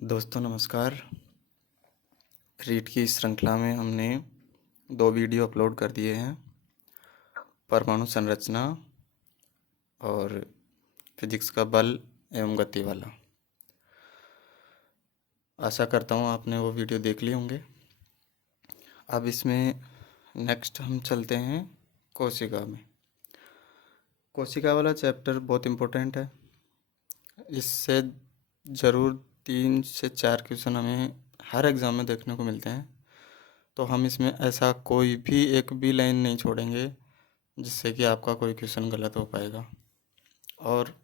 दोस्तों नमस्कार। रीट की इस श्रृंखला में हमने 2 वीडियो अपलोड कर दिए हैं, परमाणु संरचना और फिजिक्स का बल एवं गति वाला। आशा करता हूँ आपने वो वीडियो देख लिए होंगे। अब इसमें नेक्स्ट हम चलते हैं कोशिका में। कोशिका वाला चैप्टर बहुत इम्पोर्टेंट है। इससे ज़रूर 3 से 4 क्वेश्चन हमें हर एग्ज़ाम में देखने को मिलते हैं, तो हम इसमें ऐसा कोई भी एक भी लाइन नहीं छोड़ेंगे जिससे कि आपका कोई क्वेश्चन गलत हो पाएगा। और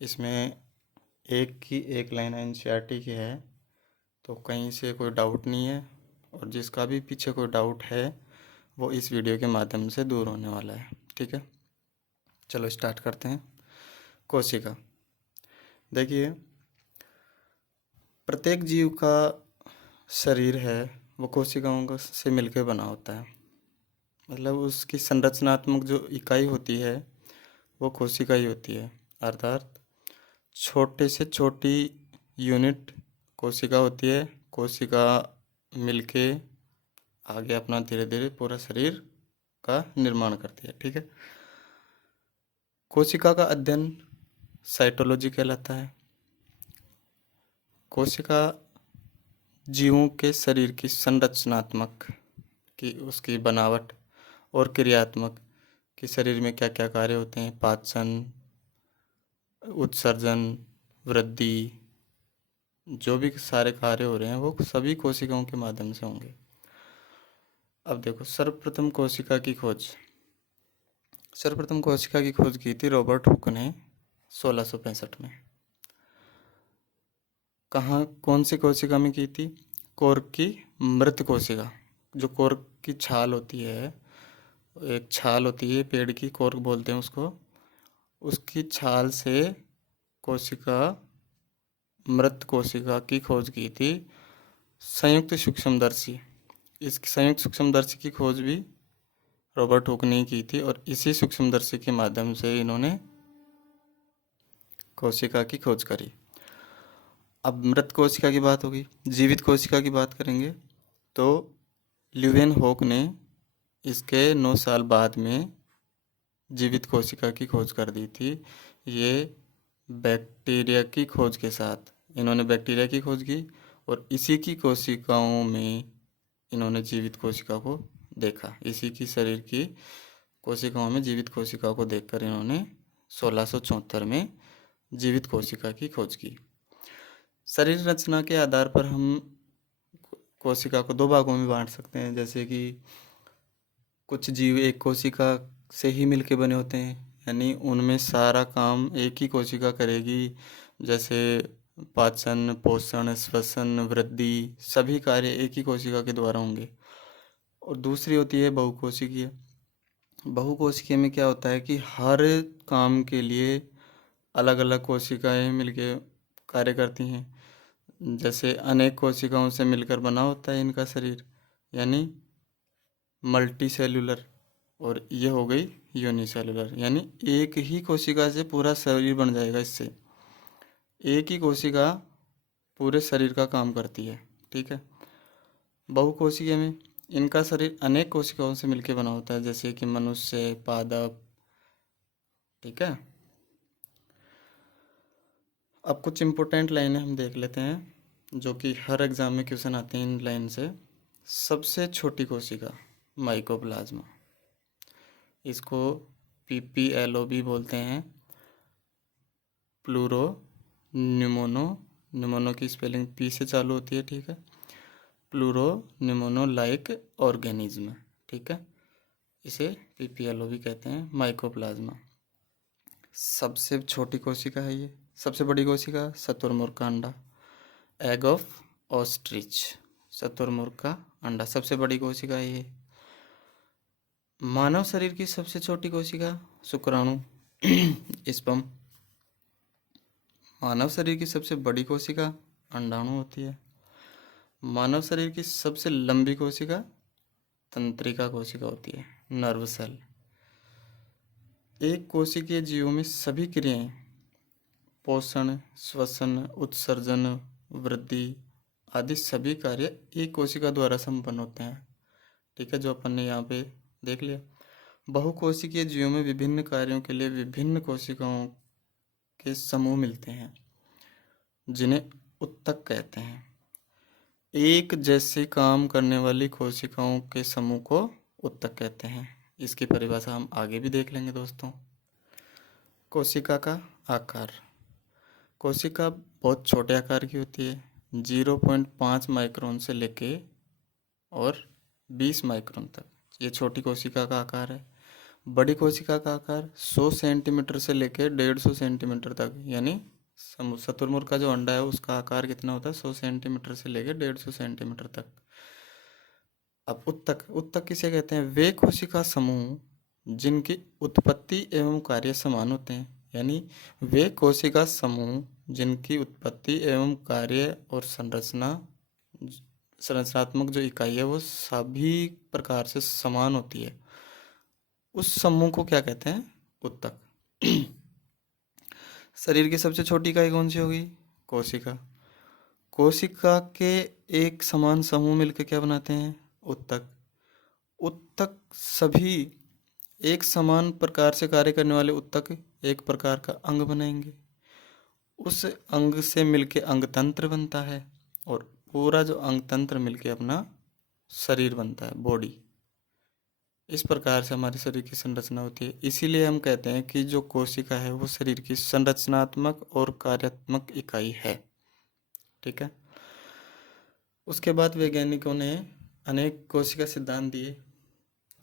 इसमें एक लाइन एनसीईआरटी की है, तो कहीं से कोई डाउट नहीं है, और जिसका भी पीछे कोई डाउट है वो इस वीडियो के माध्यम से दूर होने वाला है। ठीक है, चलो स्टार्ट करते हैं। कोशिका, देखिए प्रत्येक जीव का शरीर है वो कोशिकाओं से मिलकर बना होता है। मतलब उसकी संरचनात्मक जो इकाई होती है वो कोशिका ही होती है, अर्थात छोटे से छोटी यूनिट कोशिका होती है। कोशिका मिलके आगे अपना धीरे धीरे पूरा शरीर का निर्माण करती है। ठीक है, कोशिका का अध्ययन साइटोलॉजी कहलाता है। कोशिका जीवों के शरीर की संरचनात्मक की उसकी बनावट और क्रियात्मक कि शरीर में क्या क्या कार्य होते हैं, पाचन, उत्सर्जन, वृद्धि, जो भी सारे कार्य हो रहे हैं वो सभी कोशिकाओं के माध्यम से होंगे। अब देखो, सर्वप्रथम कोशिका की खोज की थी रॉबर्ट हुक ने 1665 में। कहाँ, कौन सी कोशिका में की थी? कोर्क की मृत कोशिका। जो कोर्क की छाल होती है, एक छाल होती है पेड़ की, कोर्क बोलते हैं उसको, उसकी छाल से कोशिका, मृत कोशिका की खोज की थी संयुक्त सूक्ष्मदर्शी। इस संयुक्त सूक्ष्मदर्शी की खोज भी रॉबर्ट हुक ने की थी, और इसी सूक्ष्मदर्शी के माध्यम से इन्होंने कोशिका की खोज करी। अब मृत कोशिका की बात होगी, जीवित कोशिका की बात करेंगे तो ल्यूवेनहोक ने इसके 9 साल बाद में जीवित कोशिका की खोज कर दी थी। ये बैक्टीरिया की खोज के साथ इन्होंने बैक्टीरिया की खोज की, और इसी की कोशिकाओं में इन्होंने जीवित कोशिका को देखा। इसी की शरीर की कोशिकाओं में जीवित कोशिका को देखकर इन्होंने 1674 में जीवित कोशिका की खोज की। शरीर रचना के आधार पर हम कोशिका को 2 भागों में बांट सकते हैं। जैसे कि कुछ जीव एक कोशिका से ही मिलके बने होते हैं, यानी उनमें सारा काम एक ही कोशिका करेगी। जैसे पाचन, पोषण, श्वसन, वृद्धि, सभी कार्य एक ही कोशिका के द्वारा होंगे। और दूसरी होती है बहुकोशिकीय। बहुकोशिकीय में क्या होता है कि हर काम के लिए अलग अलग कोशिकाएं मिलके कार्य करती हैं। जैसे अनेक कोशिकाओं से मिलकर बना होता है इनका शरीर, यानी मल्टी सेलुलर, और ये हो गई यूनिसेलुलर, यानी एक ही कोशिका से पूरा शरीर बन जाएगा। इससे एक ही कोशिका पूरे शरीर का काम करती है। ठीक है, बहुकोशिकीय में इनका शरीर अनेक कोशिकाओं से मिलकर बना होता है, जैसे कि मनुष्य, पादप। ठीक है, अब कुछ इम्पोर्टेंट लाइनें हम देख लेते हैं जो कि हर एग्जाम में क्वेश्चन आते हैं इन लाइन से। सबसे छोटी कोशिका माइकोप्लाज्मा, इसको PPLO भी बोलते हैं, प्लूरो न्यूमोनो, न्यूमोनो की स्पेलिंग P से चालू होती है। ठीक है, प्लूरो न्यूमोनो लाइक ऑर्गेनिज्म। ठीक है, इसे PPLO भी कहते हैं। माइकोप्लाज्मा सबसे छोटी कोशिका है। ये सबसे बड़ी कोशिका शुतुरमुर्ग का अंडा, एग ऑफ ऑस्ट्रिच, शुतुरमुर्ग का अंडा सबसे बड़ी कोशिका है ये। मानव शरीर की सबसे छोटी कोशिका शुक्राणु, स्पर्म। मानव शरीर की सबसे बड़ी कोशिका अंडाणु होती है। मानव शरीर की सबसे लंबी कोशिका तंत्रिका कोशिका होती है, नर्व सेल। एक कोशिकीय जीवों में सभी क्रियाएं, पोषण, श्वसन, उत्सर्जन, वृद्धि आदि सभी कार्य एक कोशिका द्वारा संपन्न होते हैं। ठीक है, जो अपन ने यहाँ पे देख लिया। बहुकोशिकीय जीवों में विभिन्न कार्यों के लिए विभिन्न कोशिकाओं के समूह मिलते हैं, जिन्हें उत्तक कहते हैं। एक जैसे काम करने वाली कोशिकाओं के समूह को उत्तक कहते हैं। इसकी परिभाषा हम आगे भी देख लेंगे दोस्तों। कोशिका का आकार। कोशिका बहुत छोटे आकार की होती है, 0.5 माइक्रोन से लेके और 20 माइक्रोन तक, ये छोटी कोशिका का आकार है। बड़ी कोशिका का आकार 100 सेंटीमीटर से लेके 150 सेंटीमीटर तक, यानी शुतुरमुर्ग का जो अंडा है उसका आकार कितना होता है, 100 सेंटीमीटर से लेके 150 सेंटीमीटर तक। अब उत्तक किसे कहते हैं? वे कोशिका समूह जिनकी उत्पत्ति एवं कार्य समान होते हैं, यानी वे कोशिका समूह जिनकी उत्पत्ति एवं कार्य और संरचनात्मक जो इकाई है वो सभी प्रकार से समान होती है, उस समूह को क्या कहते हैं? उत्तक। शरीर की सबसे छोटी इकाई कौन सी होगी? कोशिका। कोशिका के एक समान समूह मिलकर क्या बनाते हैं? उत्तक। उत्तक सभी एक समान प्रकार से कार्य करने वाले उत्तक एक प्रकार का अंग बनाएंगे। उस अंग से मिलके अंग तंत्र बनता है और पूरा जो अंग तंत्र मिलके अपना शरीर बनता है, बॉडी। इस प्रकार से हमारे शरीर की संरचना होती है। इसीलिए हम कहते हैं कि जो कोशिका है वो शरीर की संरचनात्मक और कार्यात्मक इकाई है। ठीक है। उसके बाद वैज्ञानिकों ने अनेक कोशिका सिद्धांत दिए,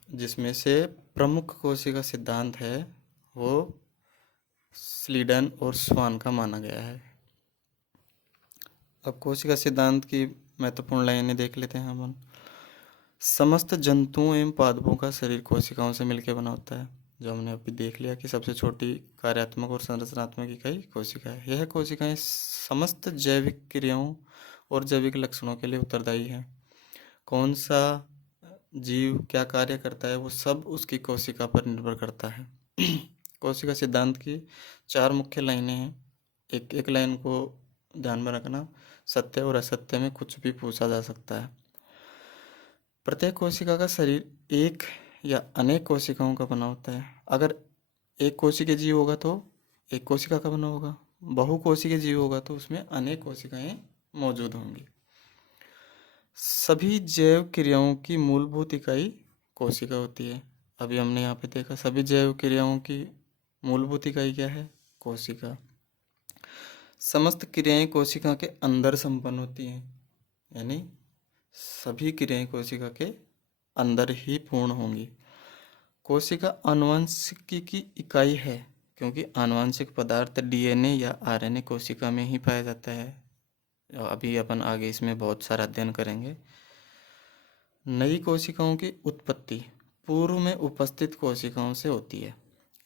जिसमें से प्रमुख कोशिका सिद्धांत है वो स्लीडन और स्वान का माना गया है। अब कोशिका सिद्धांत की महत्वपूर्ण लाइनें देख लेते हैं हम। समस्त जंतुओं एवं पादपों का शरीर कोशिकाओं से मिलकर बना होता है, जो हमने अभी देख लिया कि सबसे छोटी कार्यात्मक और संरचनात्मक इकाई कोशिका है। यह कोशिकाएं समस्त जैविक क्रियाओं और जैविक लक्षणों के लिए उत्तरदायी है। कौन सा जीव क्या कार्य करता है वो सब उसकी कोशिका पर निर्भर करता है। कोशिका सिद्धांत की 4 मुख्य लाइनें हैं। एक लाइन को ध्यान में रखना, सत्य और असत्य में कुछ भी पूछा जा सकता है। प्रत्येक कोशिका का शरीर एक या अनेक कोशिकाओं का बना होता है। अगर एक कोशिकीय जीव होगा तो एक कोशिका का बना होगा, बहुकोशिकीय जीव होगा तो उसमें अनेक कोशिकाएं मौजूद होंगी। सभी जैव क्रियाओं की मूलभूत इकाई कोशिका होती है। अभी हमने यहाँ पे देखा सभी जैव क्रियाओं की मूलभूत इकाई क्या है? कोशिका। समस्त क्रियाएं कोशिका के अंदर संपन्न होती हैं, यानी सभी क्रियाएं कोशिका के अंदर ही पूर्ण होंगी। कोशिका आनुवंशिकी की इकाई है, क्योंकि आनुवंशिक पदार्थ डीएनए या आरएनए कोशिका में ही पाया जाता है। अभी अपन आगे इसमें बहुत सारा अध्ययन करेंगे। नई कोशिकाओं की उत्पत्ति पूर्व में उपस्थित कोशिकाओं से होती है।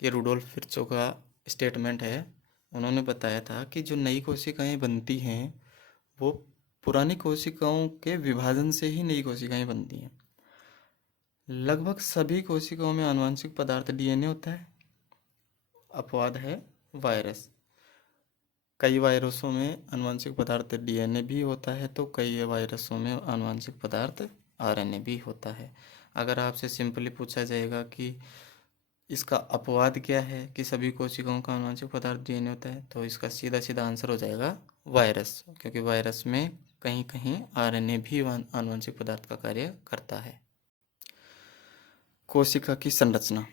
ये रुडोल्फ विर्चो का स्टेटमेंट है। उन्होंने बताया था कि जो नई कोशिकाएं बनती हैं वो पुरानी कोशिकाओं के विभाजन से ही नई कोशिकाएं बनती हैं। लगभग सभी कोशिकाओं में आनुवंशिक पदार्थ डीएनए होता है। अपवाद है वायरस। कई वायरसों में आनुवंशिक पदार्थ डीएनए भी होता है, तो कई वायरसों में आनुवंशिक पदार्थ आरएनए भी होता है। अगर आपसे सिंपली पूछा जाएगा कि इसका अपवाद क्या है कि सभी कोशिकाओं का आनुवंशिक पदार्थ डीएनए होता है, तो इसका सीधा सीधा आंसर हो जाएगा वायरस, क्योंकि वायरस में कहीं कहीं आरएनए भी आनुवंशिक पदार्थ का कार्य करता है। कोशिका की संरचना।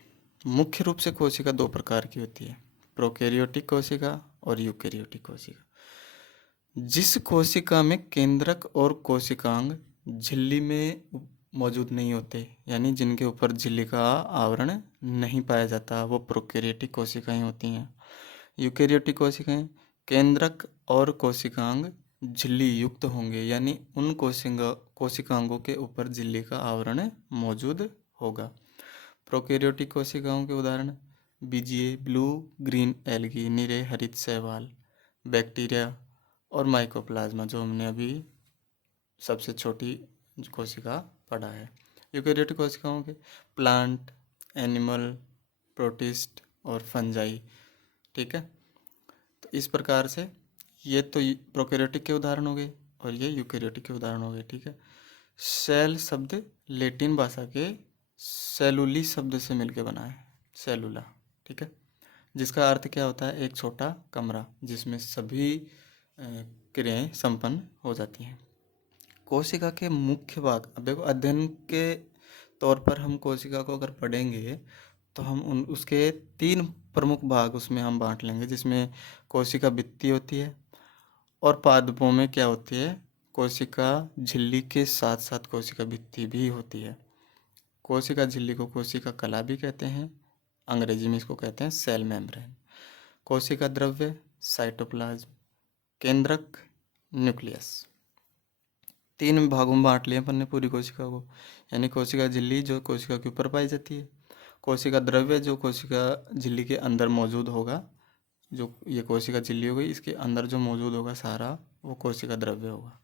मुख्य रूप से कोशिका 2 प्रकार की होती है, प्रोकैरियोटिक कोशिका और यूकैरियोटिक कोशिका। जिस कोशिका में केंद्रक और कोशिकांग झिल्ली में मौजूद नहीं होते, यानी जिनके ऊपर झिल्ली का आवरण नहीं पाया जाता, वो प्रोकैरियोटिक कोशिकाएं होती हैं। यूकैरियोटिक कोशिकाएं केंद्रक और कोशिकांग झिल्ली युक्त होंगे, यानी उन कोशिकांगों के ऊपर झिल्ली का आवरण मौजूद होगा। प्रोकैरियोटिक कोशिकाओं के उदाहरण बीजीए, ब्लू ग्रीन एल्गी, नीरे हरित शैवाल, बैक्टीरिया और माइकोप्लाज्मा, जो हमने अभी सबसे छोटी कोशिका पढ़ा है। यूकैरियोटिक कोशिकाओं के प्लांट, एनिमल, प्रोटिस्ट और फंजाई। ठीक है, तो इस प्रकार से ये तो प्रोकैरियोटिक के उदाहरण हो गए और ये यूकैरियोटिक के उदाहरण हो गए, ठीक है। सेल शब्द लैटिन भाषा के सेलुली शब्द से मिलकर बना है, सेलुला, ठीक है, जिसका अर्थ क्या होता है, एक छोटा कमरा जिसमें सभी क्रियाएं संपन्न हो जाती हैं। कोशिका के मुख्य भाग, अब देखो अध्ययन के तौर पर हम कोशिका को अगर पढ़ेंगे तो हम उसके 3 प्रमुख भाग उसमें हम बांट लेंगे, जिसमें कोशिका भित्ति होती है और पादपों में क्या होती है, कोशिका झिल्ली के साथ साथ कोशिका भित्ति भी होती है। कोशिका झिल्ली को कोशिका कला भी कहते हैं, अंग्रेजी में इसको कहते हैं सेल मेम्ब्रेन। कोशिका द्रव्य साइटोप्लाज्म, केंद्रक न्यूक्लियस। 3 भागों में बांट लिया अपन ने पूरी कोशिका को, यानी कोशिका झिल्ली जो कोशिका के ऊपर पाई जाती है, कोशिका द्रव्य जो कोशिका झिल्ली के अंदर मौजूद होगा, जो ये कोशिका झिल्ली हो गई, इसके अंदर जो मौजूद होगा सारा वो कोशिका द्रव्य होगा,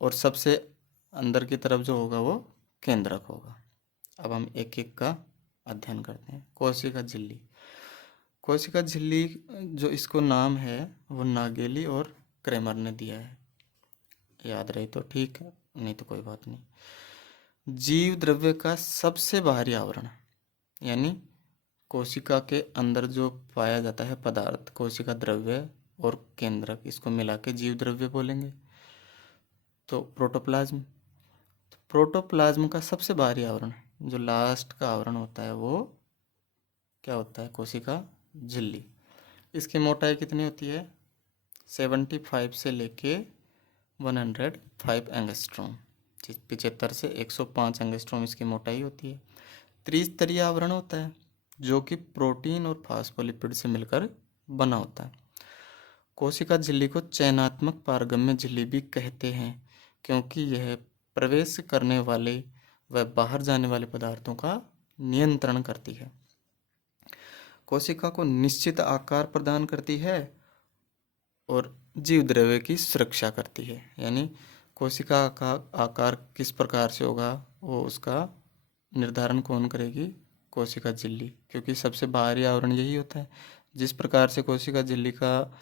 और सबसे अंदर की तरफ जो होगा वो केंद्रक होगा। अब हम एक एक का अध्ययन करते हैं। कोशिका झिल्ली, कोशिका झिल्ली जो इसको नाम है वो नागेली और क्रेमर ने दिया है, याद रहे तो ठीक है, नहीं तो कोई बात नहीं। जीव द्रव्य का सबसे बाहरी आवरण, यानी कोशिका के अंदर जो पाया जाता है पदार्थ, कोशिका द्रव्य और केंद्रक, इसको मिला के जीव द्रव्य बोलेंगे। तो प्रोटोप्लाज्म, तो प्रोटोप्लाज्म का सबसे बाहरी आवरण, जो लास्ट का आवरण होता है, वो क्या होता है, कोशिका झिल्ली। इसकी मोटाई कितनी होती है, 75 से लेके 105 एंगस्ट्रॉम, 75 से 105 एंगस्ट्रॉम इसकी मोटाई होती है। त्रिस्तरीय आवरण होता है जो कि प्रोटीन और फास्फोलिपिड से मिलकर बना होता है। कोशिका झिल्ली को चयनात्मक पारगम्य झिल्ली भी कहते हैं, क्योंकि यह प्रवेश करने वाले व बाहर जाने वाले पदार्थों का नियंत्रण करती है। कोशिका को निश्चित आकार प्रदान करती है और जीव द्रव्य की सुरक्षा करती है, यानी कोशिका का आकार किस प्रकार से होगा वो उसका निर्धारण कौन करेगी, कोशिका झिल्ली, क्योंकि सबसे बाहरी आवरण यही होता है। जिस प्रकार से कोशिका झिल्ली का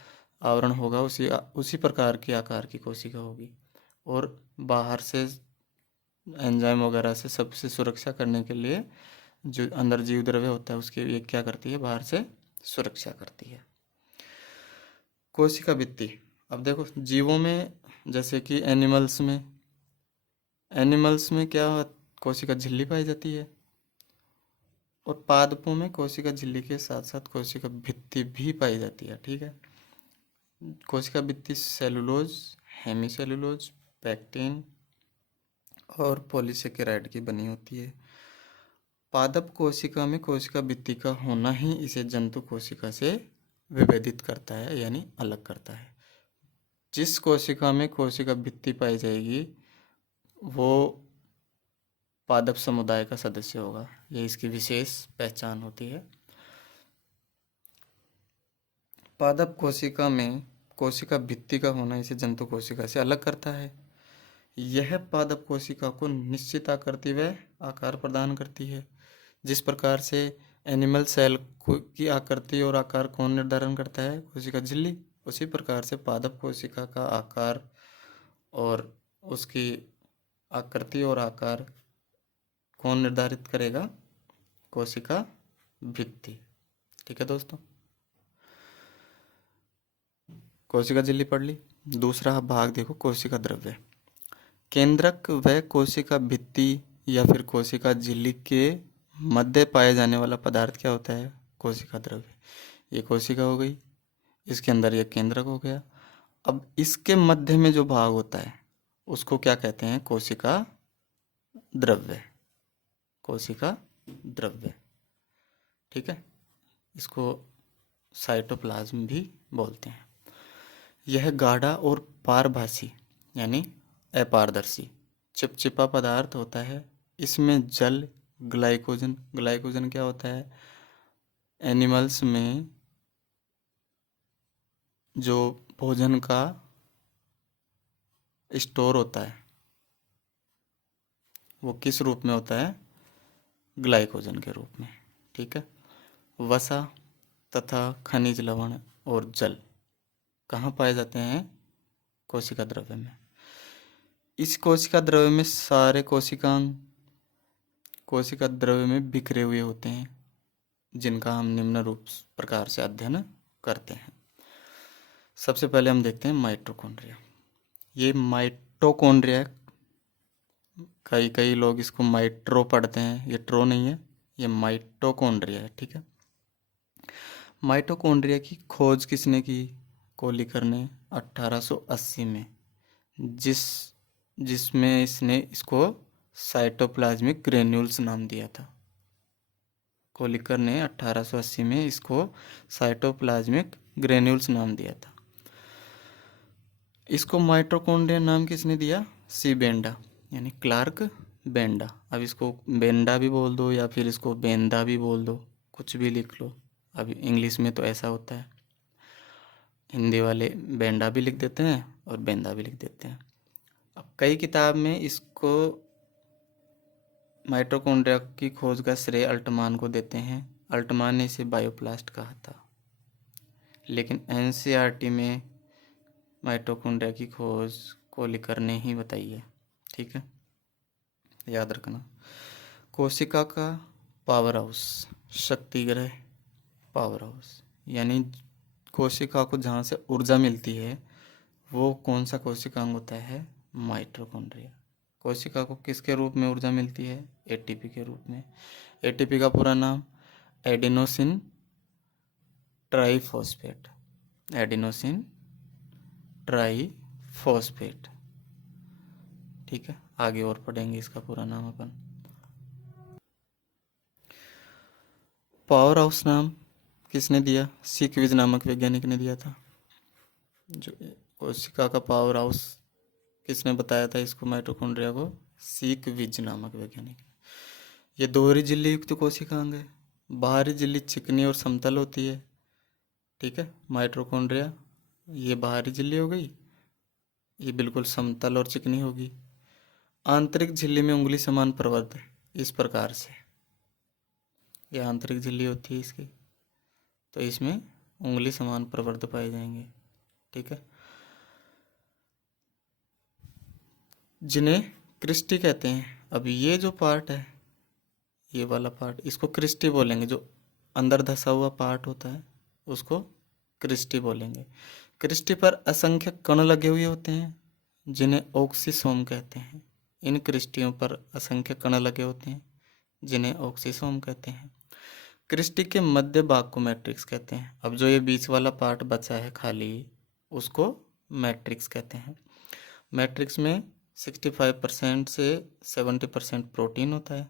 आवरण होगा उसी प्रकार की आकार की कोशिका होगी, और बाहर से एंजाइम वगैरह से सबसे सुरक्षा करने के लिए जो अंदर जीव द्रव्य होता है उसकी ये क्या करती है, बाहर से सुरक्षा करती है। कोशिका भित्ति, अब देखो जीवों में जैसे कि एनिमल्स में क्या कोशिका झिल्ली पाई जाती है, और पादपों में कोशिका झिल्ली के साथ साथ कोशिका भित्ति भी पाई जाती है, ठीक है। कोशिका भित्ति सेलुलोज, हेमीसेलुलोज, पैक्टिन और पॉलीसेकेराइड की बनी होती है। पादप कोशिका में कोशिका भित्ति का होना ही इसे जंतु कोशिका से विभेदित करता है, यानी अलग करता है। जिस कोशिका में कोशिका भित्ति पाई जाएगी वो पादप समुदाय का सदस्य होगा, ये इसकी विशेष पहचान होती है। पादप कोशिका में कोशिका भित्ति का होना इसे जंतु कोशिका से अलग करता है। यह पादप कोशिका को निश्चित आकृति व आकार प्रदान करती है। जिस प्रकार से एनिमल सेल की आकृति और आकार कौन निर्धारण करता है, कोशिका झिल्ली, उसी प्रकार से पादप कोशिका का आकार और उसकी आकृति और आकार कौन निर्धारित करेगा, कोशिका भित्ति, ठीक है दोस्तों। कोशिका झिल्ली पढ़ ली। दूसरा भाग देखो, कोशिका द्रव्य। केंद्रक व कोशिका भित्ति या फिर कोशिका झिल्ली के मध्य पाए जाने वाला पदार्थ क्या होता है, कोशिका द्रव्य। ये कोशिका हो गई, इसके अंदर ये केंद्रक हो गया। अब इसके मध्य में जो भाग होता है उसको क्या कहते हैं, कोशिका द्रव्य, कोशिका द्रव्य, ठीक है। इसको साइटोप्लाज्म भी बोलते हैं। यह गाढ़ा और पारभासी यानी अपारदर्शी चिपचिपा पदार्थ होता है। इसमें जल, ग्लाइकोजन क्या होता है, एनिमल्स में जो भोजन का स्टोर होता है वो किस रूप में होता है, ग्लाइकोजन के रूप में, ठीक है। वसा तथा खनिज लवण और जल, कहाँ पाए जाते हैं? कोशिका द्रव्य में। इस कोशिका द्रव्य में सारे कोशिकांग कोशिका द्रव्य में बिखरे हुए होते हैं, जिनका हम निम्न रूप प्रकार से अध्ययन करते हैं। सबसे पहले हम देखते हैं माइटोकॉन्ड्रिया। ये माइटोकॉन्ड्रिया, कई कई लोग इसको माइट्रो पढ़ते हैं, ये ट्रो नहीं है, ये माइटोकॉन्ड्रिया है। ठीक है। माइटोकॉन्ड्रिया की खोज किसने की? कोलिकर ने 1880 में, जिसमें इसने इसको साइटोप्लाज्मिक ग्रेन्यूल्स नाम दिया था। कोलिकर ने 1880 में इसको साइटोप्लाज्मिक ग्रेन्यूल्स नाम दिया था। इसको माइटोकॉन्ड्रिया नाम किसने दिया? सी बेंडा, यानी क्लार्क बेंडा। अब इसको बेंडा भी बोल दो या फिर इसको बेंदा भी बोल दो, कुछ भी लिख लो। अब इंग्लिश में तो ऐसा होता है, हिंदी वाले बेंडा भी लिख देते हैं और बेंदा भी लिख देते हैं। अब कई किताब में इसको माइटोकॉन्ड्रिया की खोज का श्रेय अल्टमान को देते हैं। अल्टमान ने इसे बायोप्लास्ट कहा था, लेकिन एनसीईआरटी में माइटोकॉन्ड्रिया की खोज कोलिकर ने ही बताई है। ठीक है, याद रखना। कोशिका का पावर हाउस, शक्ति ग्रह पावर हाउस, यानी कोशिका को जहाँ से ऊर्जा मिलती है वो कौन सा कोशिकांग होता है? माइटोकॉन्ड्रिया। कोशिका को किसके रूप में ऊर्जा मिलती है? एटीपी के रूप में। एटीपी का पूरा नाम एडिनोसिन ट्राइफॉस्फेट, एडिनोसिन ट्राइफॉस्फेट। ठीक है, आगे और पढ़ेंगे इसका पूरा नाम अपन। पावर हाउस नाम किसने दिया? सीक्विज नामक वैज्ञानिक ने दिया था। जो कोशिका का पावर हाउस किसने बताया था इसको, माइटोकॉन्ड्रिया को? सीक्विज नामक वैज्ञानिक। ये दोहरी झिल्ली युक्त कोशिकांग है। बाहरी झिल्ली चिकनी और समतल होती है। ठीक है, माइटोकॉन्ड्रिया ये बाहरी झिल्ली हो गई, ये बिल्कुल समतल और चिकनी होगी। आंतरिक झिल्ली में उंगली समान प्रवर्ध इस प्रकार से, ये आंतरिक झिल्ली होती है इसकी, तो इसमें उंगली समान प्रवर्ध पाए जाएंगे। ठीक है, जिन्हें क्रिस्टी कहते हैं। अब ये जो पार्ट है, ये वाला पार्ट, इसको क्रिस्टी बोलेंगे। जो अंदर धसा हुआ पार्ट होता है उसको क्रिस्टी बोलेंगे। क्रिस्टी पर असंख्य कण लगे हुए होते हैं, जिन्हें ऑक्सीसोम कहते हैं। इन क्रिस्टियों पर असंख्य कण लगे होते हैं, जिन्हें ऑक्सीसोम कहते हैं। क्रिस्टी के मध्य भाग को मैट्रिक्स कहते हैं। अब जो ये बीच वाला पार्ट बचा है खाली, उसको मैट्रिक्स कहते हैं। मैट्रिक्स में 65% से 70% प्रोटीन होता है,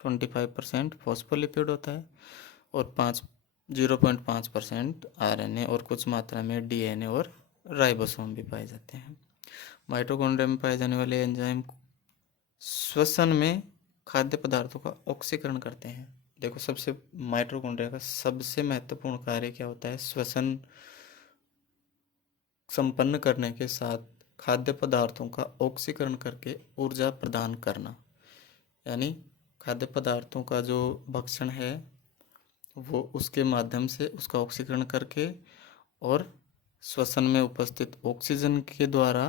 25% फॉस्फोलिपिड होता है और 0.5% आरएनए और कुछ मात्रा में डीएनए और राइबोसोम भी पाए जाते हैं। माइटोकॉन्ड्रिया में पाए जाने वाले एंजाइम श्वसन में खाद्य पदार्थों का ऑक्सीकरण करते हैं। देखो, सबसे माइटोकॉन्ड्रिया का सबसे महत्वपूर्ण कार्य क्या होता है? श्वसन संपन्न करने के साथ खाद्य पदार्थों का ऑक्सीकरण करके ऊर्जा प्रदान करना। यानी खाद्य पदार्थों का जो भक्षण है वो उसके माध्यम से उसका ऑक्सीकरण करके और श्वसन में उपस्थित ऑक्सीजन के द्वारा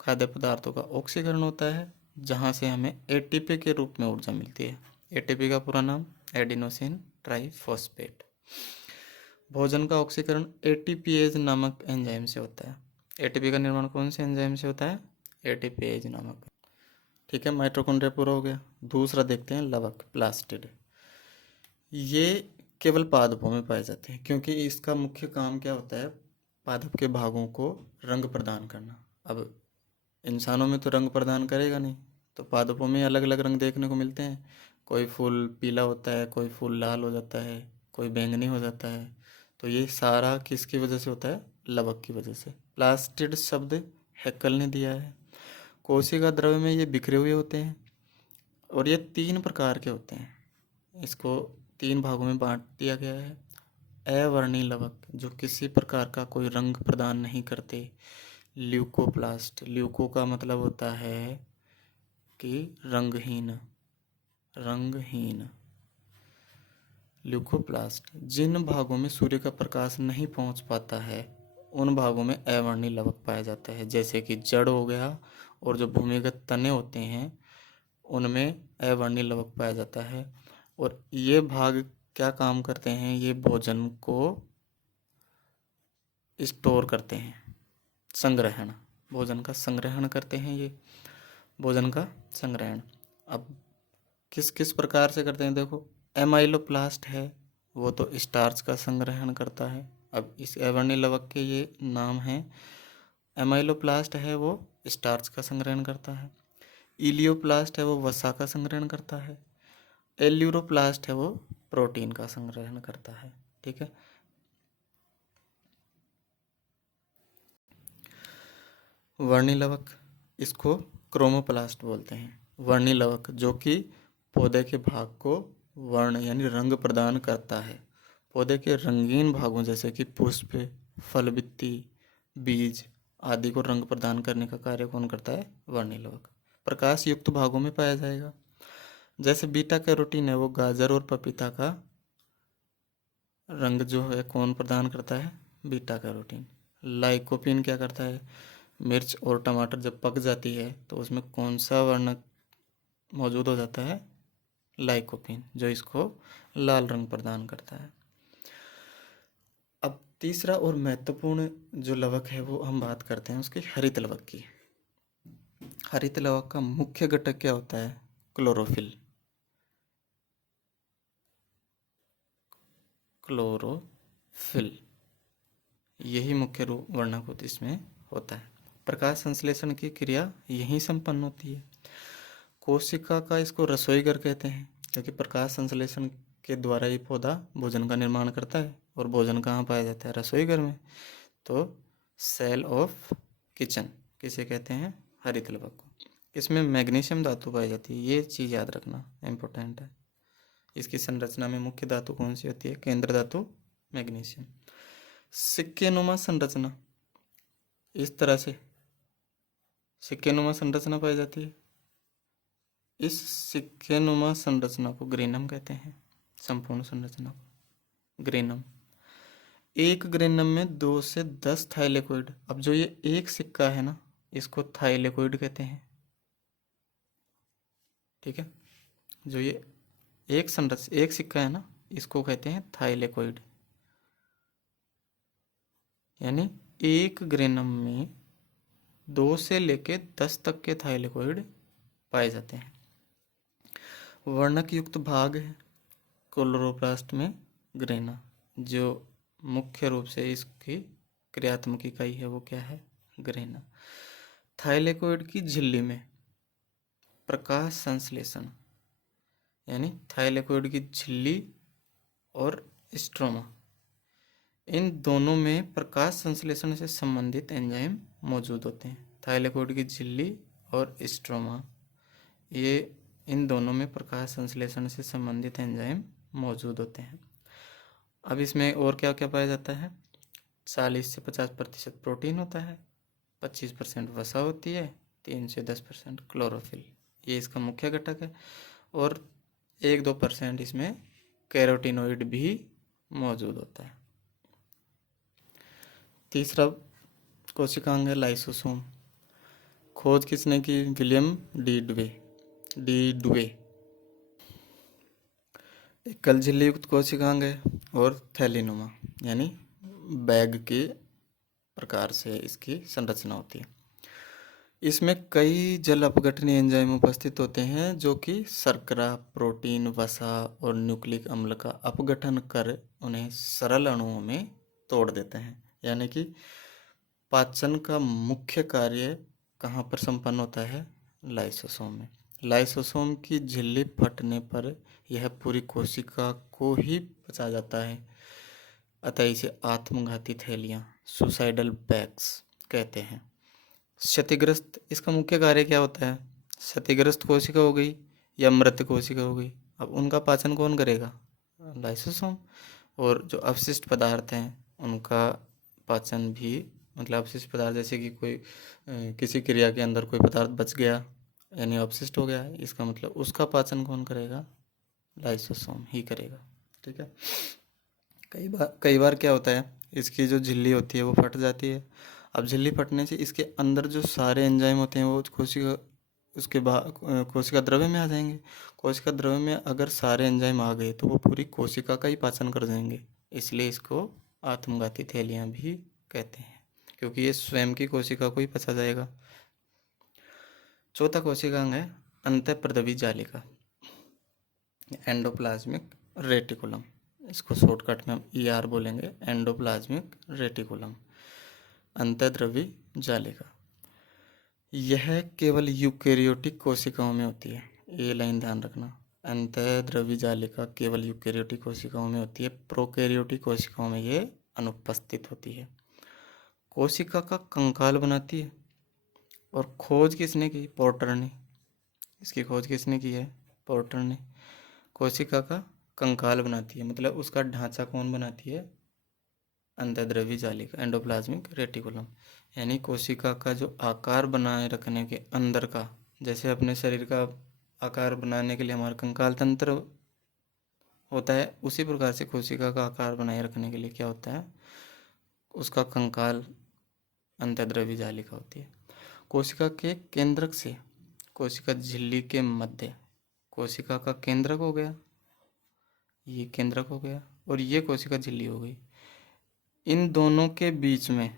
खाद्य पदार्थों का ऑक्सीकरण होता है, जहाँ से हमें एटीपी के रूप में ऊर्जा मिलती है। एटीपी का पूरा नाम एडिनोसिन ट्राइफॉस्फेट। भोजन का ऑक्सीकरण एटीपीएज नामक एंजाइम से होता है। एटीपी का निर्माण कौन से एंजाइम से होता है? एटीपीएज नामक। ठीक है, माइटोकॉन्ड्रिया पूरा हो गया। दूसरा देखते हैं लवक, प्लास्टिड। ये केवल पादपों में पाए जाते हैं, क्योंकि इसका मुख्य काम क्या होता है? पादप के भागों को रंग प्रदान करना। अब इंसानों में तो रंग प्रदान करेगा नहीं, तो पादपों में अलग अलग रंग देखने को मिलते हैं। कोई फूल पीला होता है, कोई फूल लाल हो जाता है, कोई बैंगनी हो जाता है। तो ये सारा किसकी वजह से होता है? लवक की वजह से। प्लास्टिड शब्द हैक्कल ने दिया है। कोशिका द्रव्य में ये बिखरे हुए होते हैं और ये 3 प्रकार के होते हैं। इसको 3 भागों में बांट दिया गया है। अवर्णी लवक, जो किसी प्रकार का कोई रंग प्रदान नहीं करते। ल्यूकोप्लास्ट, ल्यूको का मतलब होता है कि रंगहीन, रंगहीन। ल्यूकोप्लास्ट, जिन भागों में सूर्य का प्रकाश नहीं पहुंच पाता है उन भागों में अवर्णीय लवक पाया जाता है, जैसे कि जड़ हो गया और जो भूमिगत तने होते हैं उनमें अवर्णीय लवक पाया जाता है। और ये भाग क्या काम करते हैं, ये भोजन को स्टोर करते हैं, संग्रहण, भोजन का संग्रहण करते हैं, ये भोजन का संग्रहण। अब किस किस प्रकार से करते हैं, देखो एमाइलोप्लास्ट है वो तो स्टार्च का संग्रहण करता है। अब इस अवर्णीय लवक के ये नाम हैं। एमाइलोप्लास्ट है वो स्टार्च का संग्रहण करता है, इलियोप्लास्ट है वो वसा का संग्रहण करता है, एल्यूरोप्लास्ट है वो प्रोटीन का संग्रहण करता है। ठीक है। वर्णीय लवक, इसको क्रोमोप्लास्ट बोलते हैं। वर्णीय लवक जो कि पौधे के भाग को वर्ण यानी रंग प्रदान करता है। पौधे के रंगीन भागों जैसे कि पुष्प, फलबित्ती, बीज आदि को रंग प्रदान करने का कार्य कौन करता है, वर्णीय लवक। प्रकाश युक्त भागों में पाया जाएगा, जैसे बीटा कैरोटीन है वो गाजर और पपीता का रंग जो है कौन प्रदान करता है, बीटा कैरोटीन। लाइकोपीन क्या करता है, मिर्च और टमाटर जब पक जाती है तो उसमें कौन सा वर्ण मौजूद हो जाता है, लाइकोपीन, जो इसको लाल रंग प्रदान करता है। अब तीसरा और महत्वपूर्ण जो लवक है वो हम बात करते हैं उसकी हरित लवक की। हरित लवक का मुख्य घटक क्या होता है, क्लोरोफिल। क्लोरोफिल यही मुख्य रूप वर्णक इसमें होता है। प्रकाश संश्लेषण की क्रिया यहीं संपन्न होती है। कोशिका का इसको रसोई घर कहते हैं, क्योंकि प्रकाश संश्लेषण के द्वारा ही पौधा भोजन का निर्माण करता है। और भोजन कहाँ पाया जाता है, रसोई घर में। तो सेल ऑफ किचन किसे कहते हैं, हरित लवक को। इसमें मैग्नीशियम धातु पाई जाती है, ये चीज़ याद रखना इम्पोर्टेंट है। इसकी संरचना में मुख्य धातु कौन सी होती है, केंद्र धातु मैग्नीशियम। सिक्के नुमा संरचना, इस तरह से सिक्के नुमा संरचना पाई जाती है। इस सिक्के नुमा संरचना को ग्रेनम कहते हैं, संपूर्ण संरचना को ग्रेनम। एक ग्रेनम में 2 से 10 थाइलेकोइड। अब जो ये एक सिक्का है ना, इसको थाइलेकोइड कहते हैं। ठीक है, जो ये एक सिक्का है ना, इसको कहते हैं थाइलेकोइड। यानी एक ग्रेनम में 2 से लेके 10 तक के थाइलेकोइड पाए जाते हैं। वर्णक युक्त भाग है क्लोरोप्लास्ट में ग्रेना। जो मुख्य रूप से इसकी क्रियात्मक इकाई है वो क्या है, ग्रेना। थाइलेकोइड की झिल्ली में प्रकाश संश्लेषण, यानी थाइलेकोइड की झिल्ली और स्ट्रोमा, इन दोनों में प्रकाश संश्लेषण से संबंधित एंजाइम मौजूद होते हैं। थाइलेकोइड की झिल्ली और स्ट्रोमा, ये इन दोनों में प्रकाश संश्लेषण से संबंधित एंजाइम मौजूद होते हैं। अब इसमें और क्या क्या पाया जाता है, 40 से 50% प्रोटीन होता है, 25% वसा होती है, 3 से 10% क्लोरोफिल, ये इसका मुख्य घटक है। और 1-2% इसमें कैरोटीनोइड भी मौजूद होता है। तीसरा कोशिकांग है लाइसोसोम। खोज किसने की, विलियम डी डुवे। एकल झिल्ली युक्त कोशिकांग है और थैलीनुमा, यानी बैग के प्रकार से इसकी संरचना होती है। इसमें कई जल अपघटनीय एंजाइम उपस्थित होते हैं जो कि शर्करा, प्रोटीन, वसा और न्यूक्लिक अम्ल का अपघटन कर उन्हें सरल अणुओं में तोड़ देते हैं। यानी कि पाचन का मुख्य कार्य कहाँ पर संपन्न होता है, लाइसोसोम में। लाइसोसोम की झिल्ली फटने पर यह पूरी कोशिका को ही पचा जाता है, अतः इसे आत्मघाती थैलियाँ, सुसाइडल बैग्स कहते हैं। क्षतिग्रस्त, इसका मुख्य कार्य क्या होता है, क्षतिग्रस्त कोशिका हो गई या मृत कोशिका हो गई, अब उनका पाचन कौन करेगा, लाइसोसोम। और जो अवशिष्ट पदार्थ हैं उनका पाचन भी, मतलब अवशिष्ट पदार्थ जैसे कि कोई किसी क्रिया के अंदर कोई पदार्थ बच गया यानी अवशिष्ट हो गया, इसका मतलब उसका पाचन कौन करेगा, लाइसोसोम ही करेगा। ठीक है। कई बार क्या होता है, इसकी जो झिल्ली होती है वो फट जाती है। अब झिल्ली फटने से इसके अंदर जो सारे एंजाइम होते हैं वो कोशिका उसके कोशिका द्रव्य में आ जाएंगे। कोशिका द्रव्य में अगर सारे एंजाइम आ गए तो वो पूरी कोशिका का ही पाचन कर जाएंगे, इसलिए इसको आत्मघाती थैलियाँ भी कहते हैं, क्योंकि ये स्वयं की कोशिका को ही पचा जाएगा। चौथा कोशिकांग है अंतःप्रद्रवी जालिका, एंडोप्लाज्मिक रेटिकुलम। इसको शॉर्टकट में हम ER बोलेंगे, एंडोप्लाज्मिक रेटिकुलम, अंतःद्रवी जालिका। यह केवल यूकेरियोटिक कोशिकाओं में होती है, ये लाइन ध्यान रखना। अंतःद्रवी जालिका केवल यूकेरियोटिक कोशिकाओं में होती है, प्रोकैरियोटिक कोशिकाओं में ये अनुपस्थित होती है। कोशिका का कंकाल बनाती है और खोज किसने की? पोर्टर ने। इसकी खोज किसने की है? पोर्टर ने। कोशिका का कंकाल बनाती है, मतलब उसका ढांचा कौन बनाती है? अंतःद्रवी जालिका, एंडोप्लाज्मिक रेटिकुलम। यानी कोशिका का जो आकार बनाए रखने के अंदर का, जैसे अपने शरीर का आकार बनाने के लिए हमारा कंकाल तंत्र होता है, उसी प्रकार से कोशिका का आकार बनाए रखने के लिए क्या होता है? उसका कंकाल अंतःद्रवी जालिका होती है। कोशिका के केंद्रक से कोशिका झिल्ली के मध्य, कोशिका का केंद्रक हो गया, ये केंद्रक हो गया, और ये कोशिका झिल्ली हो गई। इन दोनों के बीच में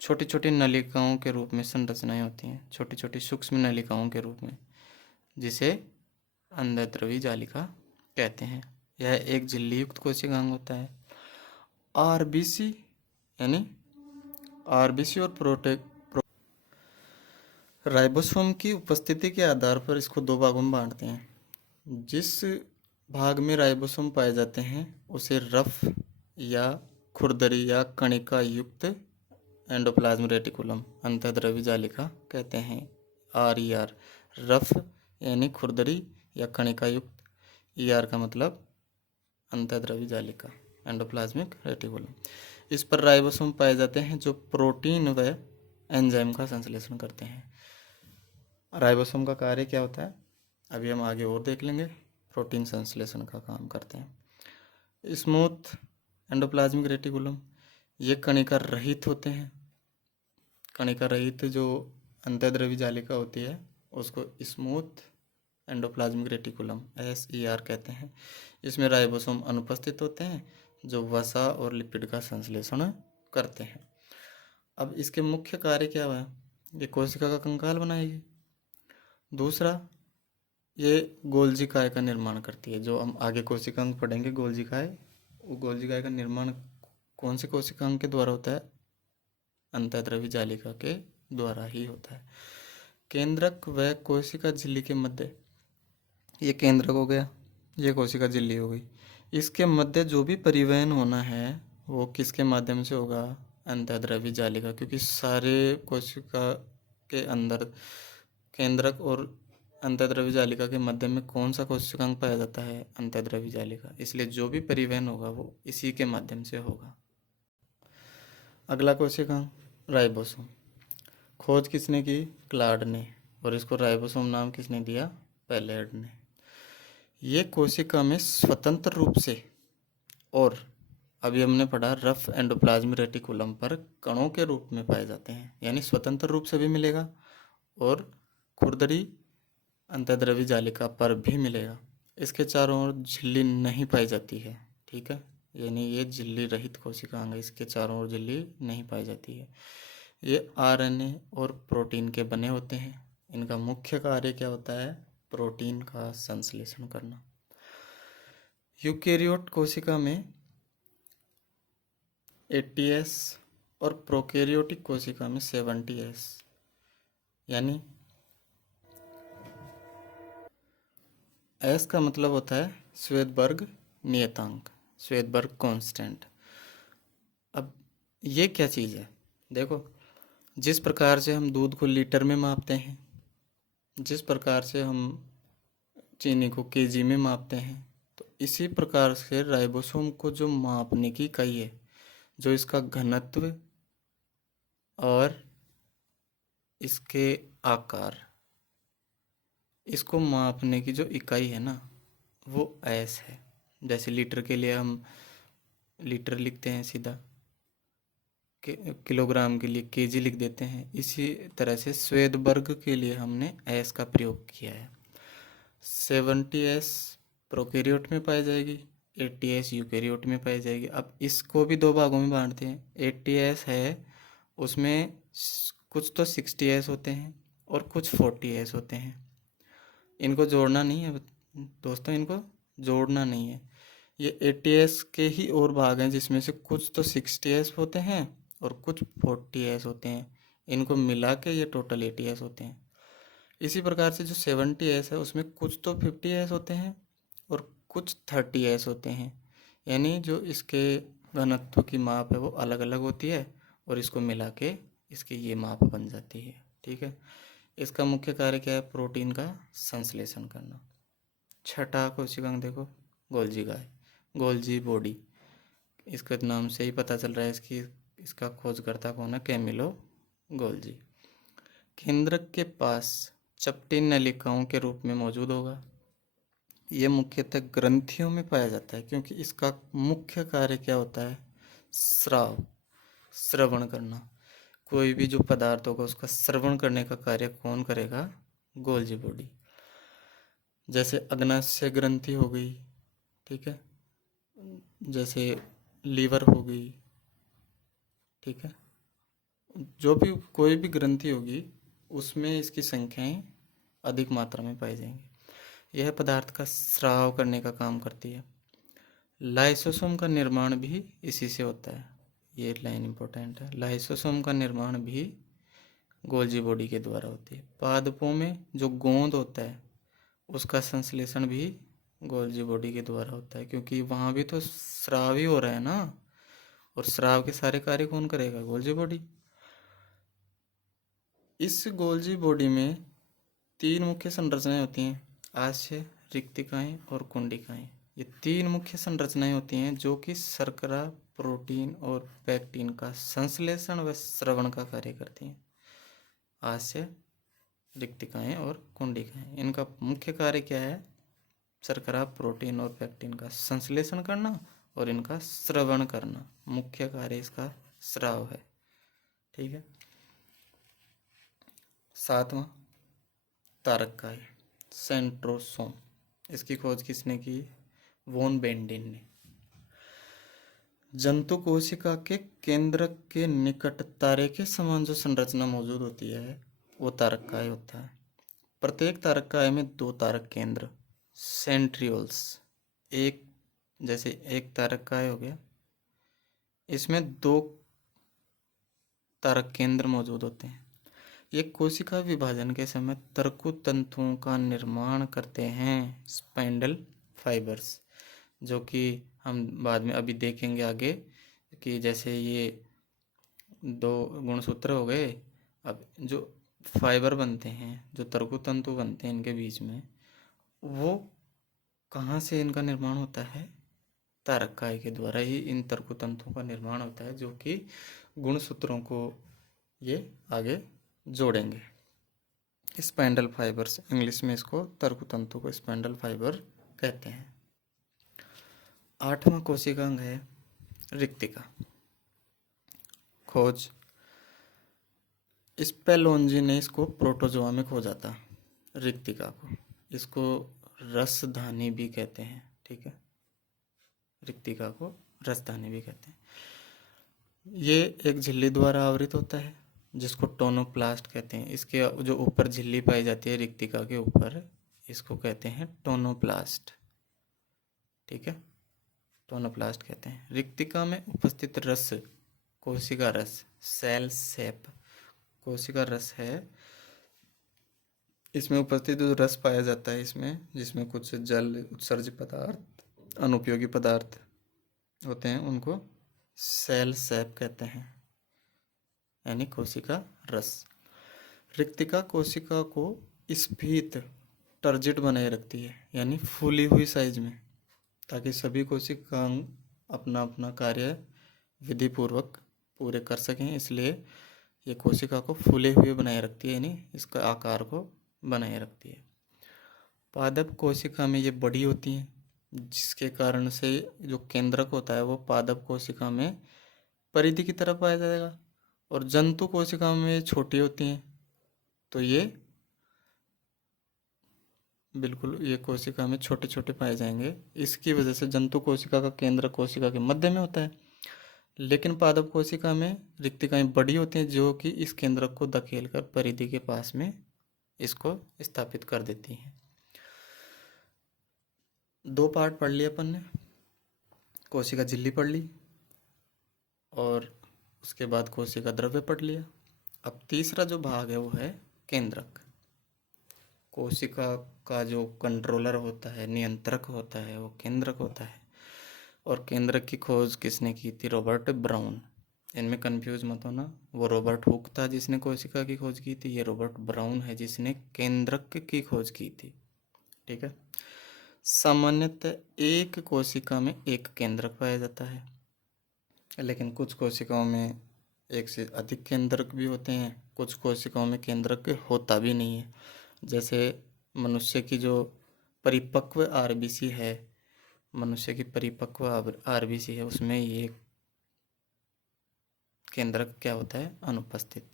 छोटी छोटी नलिकाओं के रूप में संरचनाएं होती हैं, छोटी छोटी सूक्ष्म नलिकाओं के रूप में, जिसे अंतःद्रवी जालिका कहते हैं। यह एक झिल्ली युक्त कोशिकांग होता है। आरबीसी यानी आरबीसी और राइबोसोम की उपस्थिति के आधार पर इसको दो भागों में बांटते हैं। जिस भाग में राइबोसोम पाए जाते हैं उसे रफ या खुरदरी या कणिका युक्त एंडोप्लाज्म रेटिकुलम, अंतःद्रवी जालिका कहते हैं। RER, रफ यानी खुरदरी या कणिका युक्त, ER का मतलब अंतःद्रवी जालिका, एंडोप्लाज्मिक रेटिकुलम। इस पर राइबोसोम पाए जाते हैं जो प्रोटीन व एंजाइम का संश्लेषण करते हैं। राइबोसोम का कार्य क्या होता है अभी हम आगे और देख लेंगे। प्रोटीन संश्लेषण का काम करते हैं। स्मूथ एंडोप्लाज्मिक रेटिकुलम, ये कणिका रहित होते हैं। कणिका रहित जो अंतःद्रवी जालिका होती है उसको स्मूथ एंडोप्लाज्मिक रेटिकुलम SER कहते हैं। इसमें राइबोसोम अनुपस्थित होते हैं जो वसा और लिपिड का संश्लेषण करते हैं। अब इसके मुख्य कार्य क्या हुआ? ये कोशिका का कंकाल बनाएगी। दूसरा, ये गोल्जिकाय का निर्माण करती है, जो हम आगे कोशिकांग पढ़ेंगे गोल्जिकाय। वो गोल्जिकाय का निर्माण कौन से कोशिकांग के द्वारा होता है? अंतःद्रवी जालिका के द्वारा ही होता है। केंद्रक व कोशिका झिल्ली के मध्य, ये केंद्रक हो गया, ये कोशिका झिल्ली हो गई। इसके मध्य जो भी परिवहन होना है वो किसके माध्यम से होगा? अंतःद्रवी जालिका, क्योंकि सारे कोशिका के अंदर केंद्रक और अंतःद्रवी जालिका के मध्य में कौन सा कोशिकांग पाया जाता है? अंतःद्रवी जालिका। इसलिए जो भी परिवहन होगा वो इसी के माध्यम से होगा। अगला कोशिकांग राइबोसोम। खोज किसने की? क्लाड ने, और इसको राइबोसोम नाम किसने दिया? पैलेड ने। ये कोशिका में स्वतंत्र रूप से, और अभी हमने पढ़ा रफ एंडोप्लाज्मिक रेटिकुलम पर कणों के रूप में पाए जाते हैं, यानी स्वतंत्र रूप से भी मिलेगा और खुरदरी अंतःद्रवी जालिका पर भी मिलेगा। इसके चारों ओर झिल्ली नहीं पाई जाती है, ठीक है, यानी ये झिल्ली रहित कोशिकांग है, इसके चारों ओर झिल्ली नहीं पाई जाती है। ये RNA और प्रोटीन के बने होते हैं। इनका मुख्य कार्य क्या होता है? प्रोटीन का संश्लेषण करना। यूकेरियोट कोशिका में 80S और प्रोकैरियोटिक कोशिका में 70S, यानी S का मतलब होता है श्वेतबर्ग नियतांक, श्वेतबर्ग कांस्टेंट। अब ये क्या चीज़ है? देखो, जिस प्रकार से हम दूध को लीटर में मापते हैं, जिस प्रकार से हम चीनी को केजी में मापते हैं, तो इसी प्रकार से राइबोसोम को जो मापने की इकाई है, जो इसका घनत्व और इसके आकार, इसको मापने की जो इकाई है ना, वो S है। जैसे लीटर के लिए हम लीटर लिखते हैं सीधा, किलोग्राम के लिए केजी लिख देते हैं। इसी तरह से श्वेत वर्ग के लिए हमने एस का प्रयोग किया है। 70s प्रोकैरियोट में पाई जाएगी, 80s यूकैरियोट में पाई जाएगी। अब इसको भी दो भागों में बांटते हैं। 80s है, उसमें कुछ तो 60s होते हैं और कुछ 40s होते हैं। इनको जोड़ना नहीं है दोस्तों, इनको जोड़ना नहीं है। ये 80s के ही और भाग हैं जिसमें से कुछ तो 60s होते हैं और कुछ 40s होते हैं। इनको मिला के ये टोटल 80s होते हैं। इसी प्रकार से जो 70s है उसमें कुछ तो 50s होते हैं और कुछ 30s होते हैं। यानी जो इसके घनत्व की माप है वो अलग अलग होती है और इसको मिला के इसकी ये माप बन जाती है। ठीक है, इसका मुख्य कार्य क्या है? प्रोटीन का संश्लेषण करना। छठा कोशिकांग देखो, गोल्जी गाय, गोल्जी बॉडी। इसके नाम से ही पता चल रहा है इसका खोजकर्ता कौन है? Camillo Golgi. केंद्रक के पास चपटी नलिकाओं के रूप में मौजूद होगा। ये मुख्यतः ग्रंथियों में पाया जाता है क्योंकि इसका मुख्य कार्य क्या होता है? श्रवण करना। कोई भी जो पदार्थ होगा उसका श्रवण करने का कार्य कौन करेगा? Golgi body. जैसे अग्नाशय ग्रंथि हो गई, ठीक है, जैसे लीवर हो गई, ठीक है, जो भी कोई भी ग्रंथि होगी उसमें इसकी संख्याएं अधिक मात्रा में पाई जाएंगी। यह पदार्थ का स्राव करने का काम करती है। लाइसोसोम का निर्माण भी इसी से होता है। ये लाइन इंपॉर्टेंट है। लाइसोसोम का निर्माण भी गोल्जी बॉडी के द्वारा होती है। पादपों में जो गोंद होता है उसका संश्लेषण भी गोल्जी बॉडी के द्वारा होता है क्योंकि वहाँ भी तो स्राव ही हो रहा है ना, और स्राव के सारे कार्य कौन करेगा? Golgi body. इस गोल्जी बॉडी में 3 मुख्य संरचनाएं होती हैं, आशय, रिक्तिकाएं और कुंडिकाएं। ये 3 मुख्य संरचनाएं होती हैं जो कि शर्करा, प्रोटीन और पैक्टिन का संश्लेषण व श्रवण का कार्य करती हैं। आशय, रिक्तिकाएं और कुंडिकाएं, इनका मुख्य कार्य क्या है? शर्करा, प्रोटीन और पैक्टिन का संश्लेषण करना और इनका श्रवण करना। मुख्य कार्य इसका स्राव है। ठीक है। 7वां तारककाय, सेंट्रोसोम। इसकी खोज किसने की? वॉन बेंडिन ने। जंतु कोशिका के केंद्रक के निकट तारे के समान जो संरचना मौजूद होती है वो तारककाय होता है। प्रत्येक तारककाय में 2 तारक केंद्र, सेंट्रियोल्स, जैसे एक तारककाय हो गया, इसमें 2 तारक केंद्र मौजूद होते हैं। ये कोशिका विभाजन के समय तरकु तंतुओं का निर्माण करते हैं, स्पाइंडल फाइबर्स, जो कि हम बाद में अभी देखेंगे आगे कि जैसे ये 2 गुणसूत्र हो गए। अब जो फाइबर बनते हैं, जो तरकु तंतु बनते हैं इनके बीच में, वो कहाँ से इनका निर्माण होता है? तारककाय के द्वारा ही इन तरकु तंतुओं का निर्माण होता है, जो कि गुणसूत्रों को ये आगे जोड़ेंगे। स्पाइंडल फाइबर्स, इंग्लिश में इसको तरकु तंतु को स्पाइंडल फाइबर कहते हैं। 8वां कोशिकांग है रिक्तिका। खोज, स्पेलोंजी ने इसको प्रोटोजोआ में खोजा था, रिक्तिका को। इसको रसधानी भी कहते हैं। ठीक है, रिक्तिका को रसधानी भी कहते हैं। ये एक झिल्ली द्वारा आवृत होता है जिसको टोनोप्लास्ट कहते हैं। इसके जो ऊपर झिल्ली पाई जाती है रिक्तिका के ऊपर, इसको कहते हैं टोनोप्लास्ट। ठीक है, टोनोप्लास्ट कहते हैं। रिक्तिका में उपस्थित रस कोशिका रस, सेल सेप कोशिका रस है। इसमें उपस्थित जो रस पाया जाता है इसमें, जिसमें कुछ जल उत्सर्जित पदार्थ, अनुपयोगी पदार्थ होते हैं, उनको सेल सेप कहते हैं, यानी कोशिका रस। रिक्तिका कोशिका को स्फीत, टर्जिट बनाए रखती है, यानी फूली हुई साइज में, ताकि सभी कोशिकांग अपना अपना कार्य विधि पूर्वक पूरे कर सकें। इसलिए ये कोशिका को फूले हुए बनाए रखती है, यानी इसका आकार को बनाए रखती है। पादप कोशिका में ये बड़ी होती हैं, जिसके कारण से जो केंद्रक होता है वो पादप कोशिका में परिधि की तरफ पाया जाएगा, और जंतु कोशिकाओं में ये छोटी होती हैं, तो ये बिल्कुल ये कोशिका में छोटे छोटे पाए जाएंगे। इसकी वजह से जंतु कोशिका का केंद्र कोशिका के मध्य में होता है, लेकिन पादप कोशिका में रिक्तिकाएं बड़ी होती हैं जो कि इस केंद्रक को धकेलकर परिधि के पास में इसको स्थापित कर देती हैं। 2 पार्ट पढ़ लिए अपन ने, कोशिका झिल्ली पढ़ ली और उसके बाद कोशिका द्रव्य पढ़ लिया। अब तीसरा जो भाग है वो है केंद्रक। कोशिका का जो कंट्रोलर होता है, नियंत्रक होता है, वो केंद्रक होता है। और केंद्रक की खोज किसने की थी? Robert brown. इनमें कंफ्यूज मत होना, वो रॉबर्ट हुक था जिसने कोशिका की खोज की थी, ये रॉबर्ट ब्राउन है जिसने केंद्रक की खोज की थी। ठीक है। सामान्यतः एक कोशिका में एक केंद्रक पाया जाता है, लेकिन कुछ कोशिकाओं में एक से अधिक केंद्रक भी होते हैं, कुछ कोशिकाओं में केंद्रक होता भी नहीं है। जैसे मनुष्य की जो परिपक्व आरबीसी है, मनुष्य की परिपक्व आरबीसी है, उसमें ये केंद्रक क्या होता है? अनुपस्थित।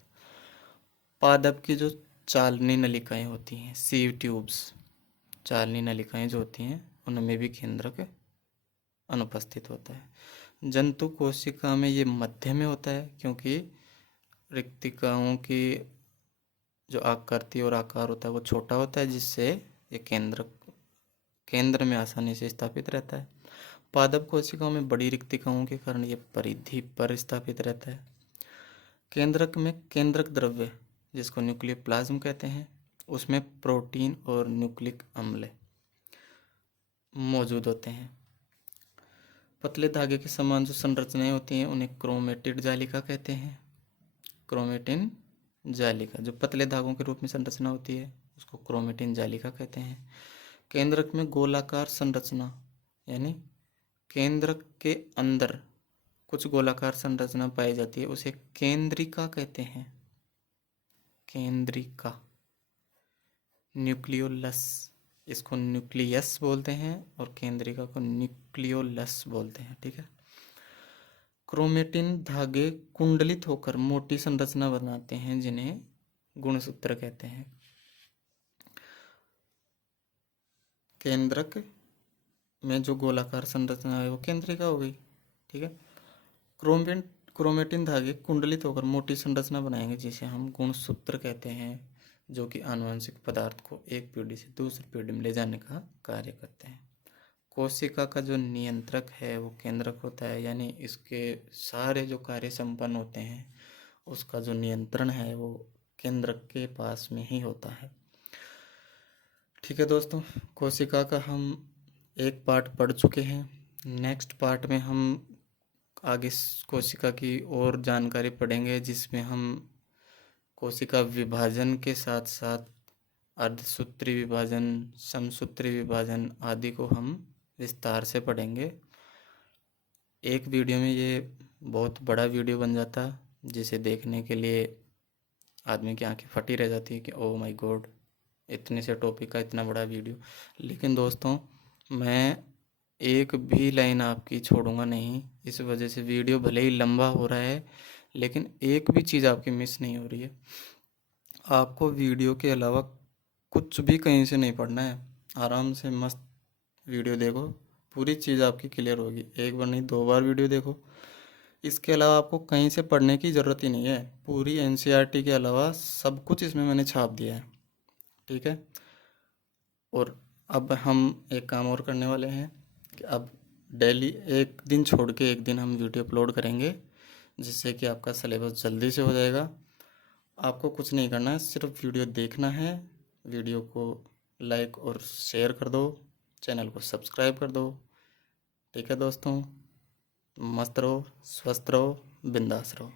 पादप की जो चालनी नलिकाएं होती हैं, सीव ट्यूब्स, चालनी नलिकाएं जो होती हैं उनमें भी केंद्रक अनुपस्थित होता है। जंतु कोशिका में ये मध्य में होता है, क्योंकि रिक्तिकाओं की जो आकृति और आकार होता है वो छोटा होता है, जिससे ये केंद्र में आसानी से स्थापित रहता है। पादप कोशिकाओं में बड़ी रिक्तिकाओं के कारण ये परिधि पर स्थापित रहता है। केंद्रक में केंद्रक द्रव्य, जिसको न्यूक्लियोप्लाज्म कहते हैं, उसमें प्रोटीन और न्यूक्लिक अम्ल मौजूद होते हैं। पतले धागे के समान जो संरचनाएं होती हैं उन्हें क्रोमेटिड जालिका कहते हैं। क्रोमेटिन जालिका, जो पतले धागों के रूप में संरचना होती है उसको क्रोमेटिन जालिका कहते हैं। केंद्रक में गोलाकार संरचना, यानी केंद्रक के अंदर कुछ गोलाकार संरचना पाई जाती है, उसे केंद्रिका कहते हैं। केंद्रिका। न्यूक्लियोलस, इसको न्यूक्लियस बोलते हैं और केंद्रिका को न्यूक्लियोलस बोलते हैं। ठीक है। क्रोमेटिन धागे कुंडलित होकर मोटी संरचना बनाते हैं, जिन्हें गुणसूत्र कहते हैं। केंद्रक में जो गोलाकार संरचना है वो केंद्रिका हो गई। ठीक है। क्रोमेटिन धागे कुंडलित होकर मोटी संरचना बनाएंगे, जिसे हम गुणसूत्र कहते हैं, जो कि आनुवंशिक पदार्थ को एक पीढ़ी से दूसरी पीढ़ी में ले जाने का कार्य करते हैं। कोशिका का जो नियंत्रक है वो केंद्रक होता है, यानी इसके सारे जो कार्य संपन्न होते हैं उसका जो नियंत्रण है वो केंद्रक के पास में ही होता है। ठीक है दोस्तों, कोशिका का हम एक पार्ट पढ़ चुके हैं। नेक्स्ट पार्ट में हम आगे कोशिका की और जानकारी पढ़ेंगे, जिसमें हम कोशिका विभाजन के साथ साथ अर्धसूत्री विभाजन, समसूत्री विभाजन आदि को हम विस्तार से पढ़ेंगे। एक वीडियो में ये बहुत बड़ा वीडियो बन जाता, जिसे देखने के लिए आदमी की आंखें फटी रह जाती है कि ओह माय गॉड, इतने से टॉपिक का इतना बड़ा वीडियो। लेकिन दोस्तों, मैं एक भी लाइन आपकी छोड़ूंगा नहीं। इस वजह से वीडियो भले ही लंबा हो रहा है, लेकिन एक भी चीज़ आपकी मिस नहीं हो रही है। आपको वीडियो के अलावा कुछ भी कहीं से नहीं पढ़ना है, आराम से मस्त वीडियो देखो, पूरी चीज़ आपकी क्लियर होगी। एक बार नहीं 2 बार वीडियो देखो। इसके अलावा आपको कहीं से पढ़ने की ज़रूरत ही नहीं है। पूरी एनसीईआरटी के अलावा सब कुछ इसमें मैंने छाप दिया है। ठीक है। और अब हम एक काम और करने वाले हैं कि अब डेली एक दिन छोड़ के एक दिन हम वीडियो अपलोड करेंगे, जिससे कि आपका सिलेबस जल्दी से हो जाएगा। आपको कुछ नहीं करना है, सिर्फ वीडियो देखना है। वीडियो को लाइक और शेयर कर दो, चैनल को सब्सक्राइब कर दो। ठीक है दोस्तों, मस्त रहो, स्वस्थ रहो, बिंदास रहो।